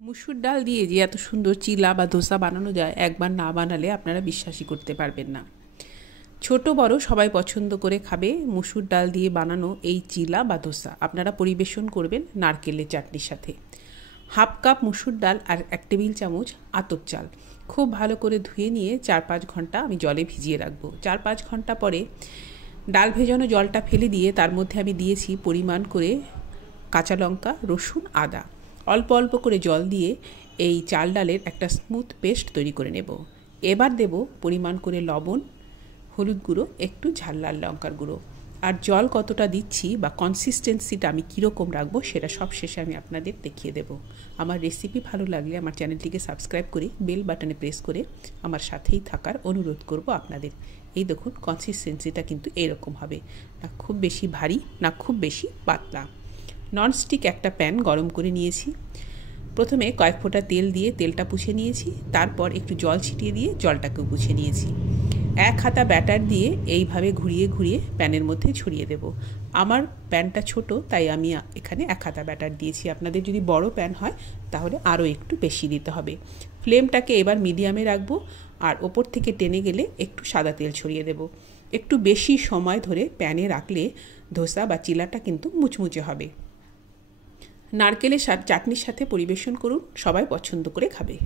মুসুর ডাল দিয়ে যে এত সুন্দর চিলা বা ধোসা বানানো যায়, একবার না বানালে আপনারা বিশ্বাসই করতে পারবেন না। ছোট বড় সবাই পছন্দ করে খাবে মুসুর ডাল দিয়ে বানানো এই চিলা বা ধোসা। আপনারা পরিবেশন করবেন নারকেলের চাটনির সাথে। হাফ কাপ মুসুর ডাল আর 1 টেবিল চামচ আতপ চাল খুব ভালো করে ধুয়ে নিয়ে 4-5 ঘন্টা আমি জলে ভিজিয়ে রাখবো। 4-5 ঘন্টা পরে ডাল ভেজানো জলটা ফেলে দিয়ে তার মধ্যে আমি দিয়েছি পরিমাণ করে কাঁচা লঙ্কা, রসুন, আদা। অল্প অল্প করে জল দিয়ে এই চাল ডালের একটা স্মুথ পেস্ট তৈরি করে নেব। এবার দেব পরিমাণ করে লবণ, হলুদ গুঁড়ো, একটু ঝাল লাল লঙ্কার গুঁড়ো। আর জল কতটা দিচ্ছি বা কনসিস্টেন্সিটা আমি কীরকম রাখবো সেটা সব শেষে আমি আপনাদের দেখিয়ে দেব। আমার রেসিপি ভালো লাগলে আমার চ্যানেলটিকে সাবস্ক্রাইব করে বেল বাটনে প্রেস করে আমার সাথেই থাকার অনুরোধ করব আপনাদের। এই দেখুন কনসিস্টেন্সিটা কিন্তু এরকম হবে, না খুব বেশি ভারী না খুব বেশি পাতলা। ননস্টিক একটা প্যান গরম করে নিয়েছি। প্রথমে কয়েক ফোঁটা তেল দিয়ে তেলটা পুছে নিয়েছি, তারপর একটু জল ছিটিয়ে দিয়ে জলটাকেও পুছে নিয়েছি। 1 হাতা ব্যাটার দিয়ে এইভাবে ঘুরিয়ে ঘুরিয়ে প্যানের মধ্যে ছড়িয়ে দেব। আমার প্যানটা ছোট তাই আমি এখানে 1 হাতা ব্যাটার দিয়েছি। আপনাদের যদি বড় প্যান হয় তাহলে আরও একটু বেশি দিতে হবে। ফ্লেমটাকে এবার মিডিয়ামে রাখবো আর ওপর থেকে টেনে গেলে একটু সাদা তেল ছড়িয়ে দেব। একটু বেশি সময় ধরে প্যানে রাখলে ধোসা বা চিলাটা কিন্তু মুচমুচে হবে। নারকেলের চাটনির সাথে পরিবেশন করুন, সবাই পছন্দ করে খাবে।